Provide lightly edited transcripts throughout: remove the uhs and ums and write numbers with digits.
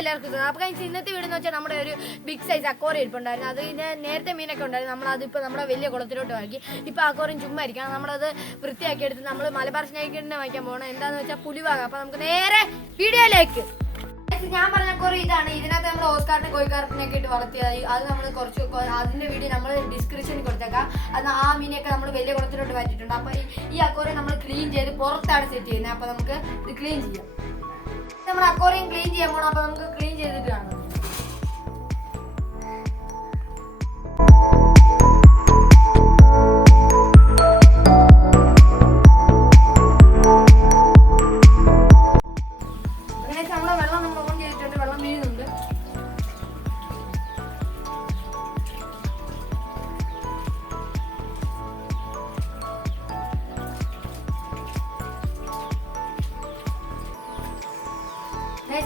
എല്ലാവർക്കും അപ്പോൾ ഇന്നത്തെ വീട് എന്ന് വെച്ചാൽ നമ്മുടെ ഒരു ബിഗ് സൈസ് അക്വാറിയം ഇരിപ്പുണ്ടായിരുന്നു. അത് നേരത്തെ മീനൊക്കെ ഉണ്ടായിരുന്നു. നമ്മളതിപ്പോൾ നമ്മുടെ വലിയ കുളത്തിലോട്ട് ആക്കി. ഇപ്പോൾ അക്വാറിയം ചുമ്മാ ഇരിക്കണം. നമ്മളത് വൃത്തിയാക്കി എടുത്ത് നമ്മൾ മലബാർ സ്നേഹിക്കിനെ വാങ്ങിക്കാൻ പോകണം. എന്താണെന്ന് വെച്ചാൽ പുലിവാക. അപ്പോൾ നമുക്ക് നേരെ വീഡിയോയിലേക്ക്. ഞാൻ പറഞ്ഞ കുറേ ഇതാണ്. ഇതിനകത്ത് നമ്മൾ ഓസ്കാറിനെ കോഴിക്കാർപ്പിനൊക്കെ ഇട്ട് വളർത്തിയത്. അത് നമ്മൾ കുറച്ച് അതിന്റെ വീഡിയോ നമ്മൾ ഡിസ്ക്രിപ്ഷനിൽ കൊടുത്തേക്കാം. അത് ആ മീനൊക്കെ നമ്മൾ വലിയ കുളത്തിലോട്ട് മാറ്റിയിട്ടുണ്ട്. അപ്പോൾ ഈ അക്വാറിയം നമ്മൾ ക്ലീൻ ചെയ്ത് പുറത്താണ് സെറ്റ് ചെയ്യുന്നത്. അപ്പോൾ നമുക്ക് ഇത് ക്ലീൻ ചെയ്യാം. നമ്മൾ അക്വാറിയം ക്ലീൻ ചെയ്യാൻ പോകണം. അപ്പോൾ നമുക്ക് ക്ലീൻ ചെയ്തിട്ട് കാണാം.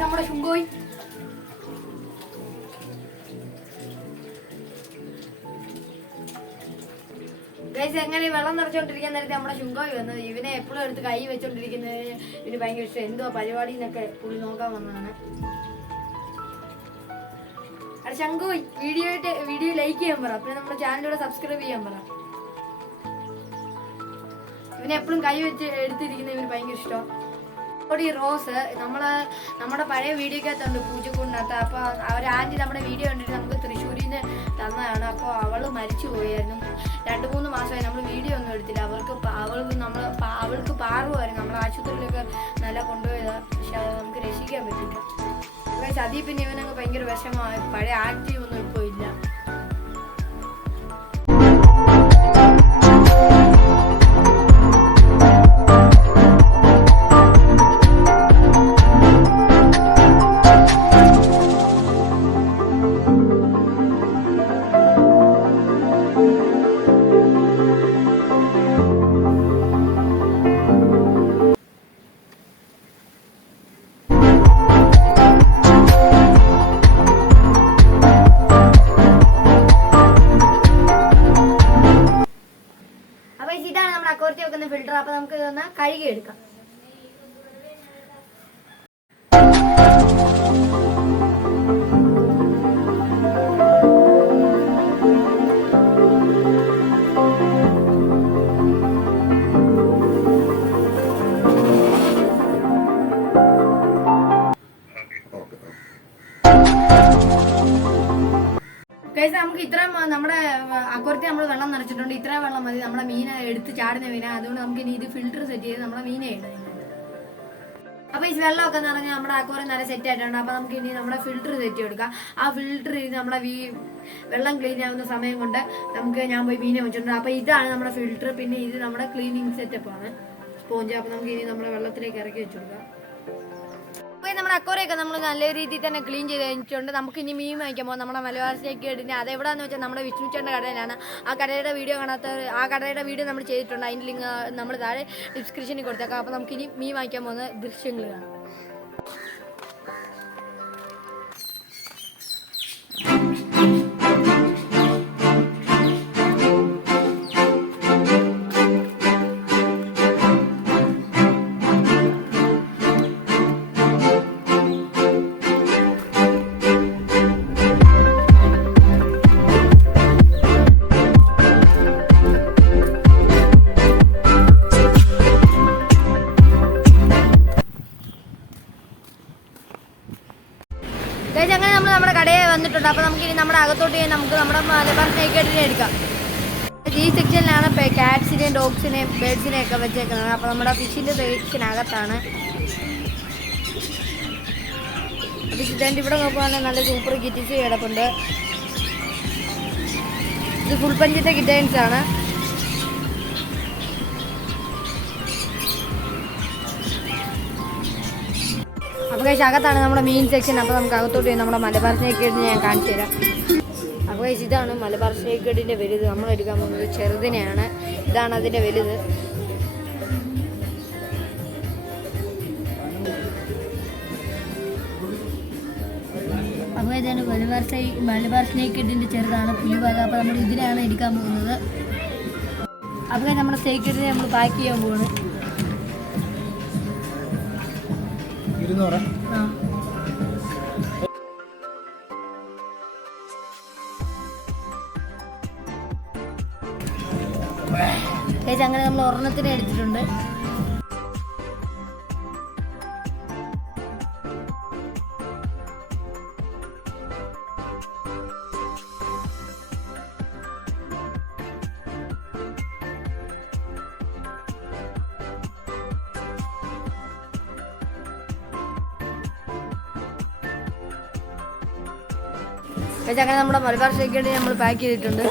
നമ്മുടെ ശുങ്കോയി ഗൈസ് എങ്ങനെ വെള്ളം നിറച്ചോണ്ടിരിക്കാൻ നേരത്തെ നമ്മുടെ ശുങ്കോയി വന്നത്. ഇവനെ എപ്പോഴും എടുത്ത് കൈ വെച്ചോണ്ടിരിക്കുന്നത് ഇവന് ഭയങ്കര ഇഷ്ടം. എന്തോ പരിപാടി എന്നൊക്കെ പുള്ളി നോക്കാൻ വന്നതാണ്. അവിടെ ശങ്കോയി വീഡിയോ ലൈക്ക് ചെയ്യാൻ പറ. പിന്നെ നമ്മുടെ ചാനലിലൂടെ സബ്സ്ക്രൈബ് ചെയ്യാൻ പറ. ഇവനെ എപ്പോഴും കൈ വെച്ച് എടുത്തിരിക്കുന്ന ഇവന് ഭയങ്കര ഇഷ്ടം. റോസ് നമ്മുടെ പഴയ വീഡിയോക്കകത്തുണ്ട് പൂജക്കൂടിനകത്ത്. അപ്പോൾ ഒരു ആൻറ്റി നമ്മുടെ വീഡിയോ കണ്ടിട്ട് നമുക്ക് തൃശ്ശൂരിൽ നിന്ന് തന്നതാണ്. അപ്പോൾ അവൾ മരിച്ചു പോയായിരുന്നു. 2-3 മാസമായി നമ്മൾ വീഡിയോ ഒന്നും എടുത്തില്ല. അവൾക്ക് പാറുമായിരുന്നു. നമ്മൾ ആശുപത്രിയിലൊക്കെ നല്ല കൊണ്ടുപോയതാണ്. പക്ഷെ അത് നമുക്ക് രക്ഷിക്കാൻ പറ്റില്ല. ചതി പിന്നെ ഇവനൊക്കെ ഭയങ്കര വിഷമമായി. പഴയ ആക്റ്റീവ് ഒന്നും ഇപ്പോൾ ഇല്ല. ഇതാണ് നമ്മുടെ അക്വാറിയത്തിൽ വെക്കുന്ന ഫിൽറ്റർ. അപ്പൊ നമുക്ക് ഇതൊന്ന് കഴുകി എടുക്കാം. നമുക്ക് ഇത്രയും നമ്മുടെ അക്വാറിയത്തിൽ നമ്മൾ വെള്ളം നിറച്ചിട്ടുണ്ട്. ഇത്രയും വെള്ളം മതി നമ്മുടെ മീനെ എടുത്ത് ചാടുന്ന മീന. അതുകൊണ്ട് നമുക്ക് ഇനി ഇത് ഫിൽറ്റർ സെറ്റ് ചെയ്ത് നമ്മുടെ മീനെ ഇടുന്നത്. അപ്പൊ ഈ വെള്ളമൊക്കെ നിറഞ്ഞ് നമ്മുടെ അക്വാറിയം നല്ല സെറ്റ് ആയിട്ടുണ്ട്. അപ്പൊ നമുക്ക് ഇനി നമ്മുടെ ഫിൽറ്റർ സെറ്റ് കൊടുക്കാം. ആ ഫിൽറ്റർ ചെയ്ത് നമ്മുടെ വെള്ളം ക്ലീൻ ആവുന്ന സമയം കൊണ്ട് ഞാൻ പോയി മീനെ വെച്ചിട്ടുണ്ട്. അപ്പൊ ഇതാണ് നമ്മുടെ ഫിൽറ്റർ. പിന്നെ ഇത് നമ്മുടെ ക്ലീനിങ് സെറ്റപ്പ് ആണ്, സ്പോഞ്ച്. അപ്പൊ നമുക്ക് ഇനി നമ്മുടെ വെള്ളത്തിലേക്ക് ഇറക്കി വെച്ചു കൊടുക്കാം. നമ്മുടെ അക്വാറിയൊക്കെ നമ്മൾ നല്ല രീതിയിൽ തന്നെ ക്ലീൻ ചെയ്ത് കഴിഞ്ഞിട്ടുണ്ട്. നമുക്ക് ഇനി മീൻ വാങ്ങിക്കാൻ പോകാം. നമ്മുടെ മലബാർ സ്നേക്കെഡിന് അതെവിടെയാണെന്ന് വെച്ചാൽ നമ്മുടെ വിഷ്ണുച്ചേട്ടൻ്റെ കടയിലാണ്. ആ കടയുടെ വീഡിയോ നമ്മൾ ചെയ്തിട്ടുണ്ട്. അതിൻ്റെ ലിങ്ക് നമ്മൾ താഴെ ഡിസ്ക്രിപ്ഷനിൽ കൊടുത്തേക്കാം. അപ്പോൾ നമുക്ക് ഇനി മീൻ വാങ്ങിക്കാൻ പോകുന്ന ദൃശ്യങ്ങൾ കാണാം. അങ്ങനെ നമ്മൾ നമ്മുടെ കടയിൽ വന്നിട്ടുണ്ട്. അപ്പോൾ നമുക്കിനി നമ്മുടെ അകത്തോട്ട് നമുക്ക് നമ്മുടെ മലബാർ സ്നേക്കെഡിനെ എടുക്കാം. ഈ സെക്ഷനിലാണ് ക്യാറ്റ്സിനെയും ഡോഗ്സിനെയും ബേഡ്സിനെയും ഒക്കെ വെച്ചേക്കുന്നത്. അപ്പോൾ നമ്മുടെ ഫിഷിൻ്റെ സെക്ഷനകത്താണ്. ഫിഷിൻ്റെ ഇവിടെ നോക്കുവാണെങ്കിൽ നല്ല സൂപ്പർ കിറ്റീസ് കിടപ്പുണ്ട്. ഇത് ഫുൾ പഞ്ചിൻ്റെ കിറ്റൻസ് ആണ്. അപ്പോൾ അകത്താണ് നമ്മുടെ മീൻ സെക്ഷൻ. അപ്പോൾ നമുക്ക് അകത്തോട്ട് നമ്മുടെ മലബാർ സ്നേക്കെഡിനെ ഞാൻ കാണിച്ചു തരാം. അപ്പോൾ ഇതാണ് മലബാർ സ്നേക്കെഡിൻ്റെ വലുത്. നമ്മൾ എടുക്കാൻ പോകുന്നത് ചെറുതിനെയാണ്. ഇതാണ് അതിൻ്റെ വലുത്. അപ്പോൾ ഇതാണ് മലബാർ സ്നേക്കെഡിൻ്റെ ചെറുതാണ് പുലിവാക. അപ്പോൾ നമ്മൾ ഇതിലാണ് എടുക്കാൻ പോകുന്നത്. അപ്പോൾ നമ്മുടെ സ്നേക്കെഡിനെ നമ്മൾ പാക്ക് ചെയ്യാൻ പോകുന്നു. 200 അങ്ങനെ നമ്മൾ ഒരെണ്ണത്തിനെ എടുത്തിട്ടുണ്ട്. അങ്ങനെ നമ്മുടെ മലബാർ ഷേക്ക് നമ്മൾ പാക്ക് ചെയ്തിട്ടുണ്ട്.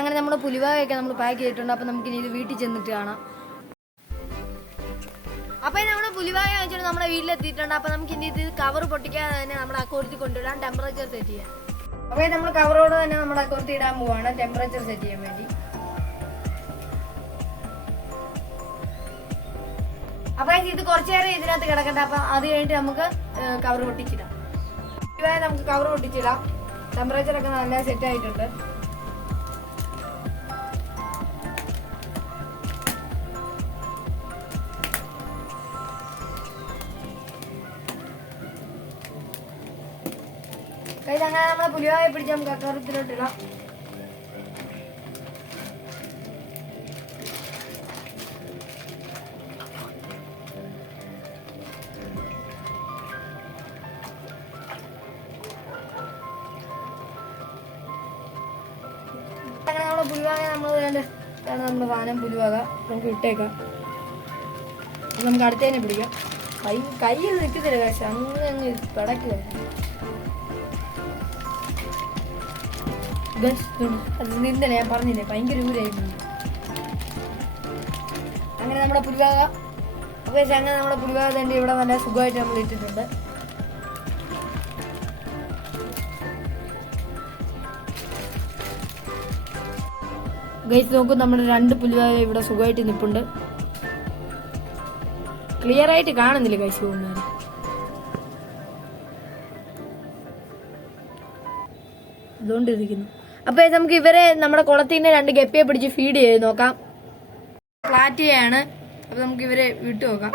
അങ്ങനെ നമ്മുടെ പുലിവായൊക്കെ നമ്മൾ പാക്ക് ചെയ്തിട്ടുണ്ട്. അപ്പൊ നമുക്ക് ഇനി ഇത് വീട്ടിൽ ചെന്നിട്ട് കാണാം. അപ്പൊ നമ്മുടെ പുലിവായ വെച്ചിട്ട് നമ്മുടെ വീട്ടിലെത്തിയിട്ടുണ്ട്. അപ്പൊ നമുക്ക് ഇനി ഇത് കവർ പൊട്ടിക്കാതെ തന്നെ നമ്മുടെ അക്കോർത്തി കൊണ്ടുവിടാൻ ടെമ്പറേച്ചർ സെറ്റ് ചെയ്യാം. അപ്പൊ നമ്മൾ കവറോട് തന്നെ നമ്മുടെ അക്കോർത്തി ഇടാൻ പോവാണ് ടെമ്പറേച്ചർ സെറ്റ് ചെയ്യാൻ വേണ്ടി. അപ്പൊ ഇത് കുറച്ചു നേരം ഇതിനകത്ത് കിടക്കട്ടെ. അപ്പൊ അത് കഴിഞ്ഞിട്ട് നമുക്ക് കവർ പൊട്ടിച്ചിടാം. നമുക്ക് കവർ പൊട്ടിച്ചിടാം. ടെമ്പറേച്ചർ ഒക്കെ നല്ല സെറ്റ് ആയിട്ടുണ്ട്. അങ്ങനെ നമ്മളെ പുലിവായ പിടിച്ച് നമുക്ക് അക്കോറത്തിലോട്ടിടാം. അങ്ങനെ നമ്മളെ പുലിവാക നമ്മുടെ സാധനം പുലിവാക നമുക്ക് ഇട്ടേക്കാം. നമുക്ക് അടുത്തതിനെ പിടിക്കാം. കയ്യിൽ നിൽക്കത്തില്ല കാശ്, അങ്ങ് പിടക്കില്ല. അത് നിന്നല്ലേ ഞാൻ പറഞ്ഞില്ലേ, ഭയങ്കര ഊരായിരുന്നു. അങ്ങനെ നമ്മുടെ പുലിവാക അങ്ങനെ നമ്മുടെ പുലിവാക തന്നെ ഇവിടെ നല്ല സുഖമായിട്ട് നമ്മൾ ഇട്ടിട്ടുണ്ട്. ഗൈസ് നോക്കും, നമ്മുടെ 2 പുലിവാക ഇവിടെ സുഖമായിട്ട് നിൽപ്പുണ്ട്. ക്ലിയർ ആയിട്ട് കാണുന്നില്ല ഗൈസ് പോകുന്നത്. അതുകൊണ്ടിരിക്കുന്നു. അപ്പൊ നമുക്ക് ഇവരെ നമ്മുടെ കുളത്തിന്റെ 2 ഗപ്പിയെ പിടിച്ച് ഫീഡ് ചെയ്ത് നോക്കാം. പ്ലാറ്റിയാണ്. അപ്പൊ നമുക്ക് ഇവരെ വിട്ടു നോക്കാം.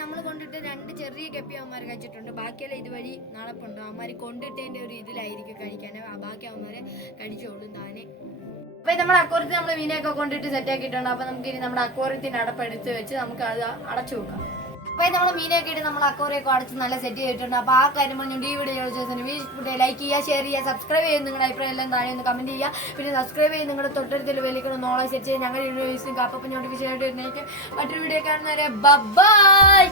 നമ്മൾ കൊണ്ടിട്ട് 2 ചെറിയ കപ്പി അവന്മാർ കഴിച്ചിട്ടുണ്ട്. ബാക്കിയെല്ലാം ഇതുവഴി നടപ്പുണ്ട്. അവന്മാർ കൊണ്ടിട്ടതിന്റെ ഒരു ഇതിലായിരിക്കും കഴിക്കാൻ. ബാക്കി അവന്മാരെ കഴിച്ചോളും താനെ. അപ്പൊ നമ്മുടെ അക്വാറിയത്തിൽ നമ്മൾ മീനൊക്കെ കൊണ്ടിട്ട് സെറ്റ് ആക്കിയിട്ടുണ്ട്. അപ്പൊ നമുക്ക് ഇനി നമ്മുടെ അക്വാറിയത്തിന്റെ അടപ്പെടുത്ത് വെച്ച് നമുക്ക് അത് അടച്ചു വെക്കാം. അപ്പൊ നമ്മൾ മീനൊക്കെ ഇട്ട് നമ്മൾ അക്വാറിയൊക്കെ അടച്ച് നല്ല സെറ്റ് ചെയ്തിട്ടുണ്ട്. അപ്പൊ ആ കാര്യം പറഞ്ഞുകൊണ്ട് ഈ വീഡിയോ ലൈക്ക് ചെയ്യുക, ഷെയർ ചെയ്യുക, സബ്സ്ക്രൈബ് ചെയ്യുക. നിങ്ങളുടെ അഭിപ്രായം എല്ലാം താഴെ ഒന്ന് കമന്റ് ചെയ്യുക. പിന്നെ സബ്സ്ക്രൈബ് ചെയ്ത് നിങ്ങളുടെ തൊട്ടടുത്തിൽ വലിക്കണം നോളെ സെറ്റ് ചെയ്ത് ഞങ്ങളുടെ വീഡിയോസും അപ്പം നോട്ടിഫിക്കേഷൻ ആയിട്ട് മറ്റൊരു വീഡിയോ കാണുന്നവരെ ബൈ.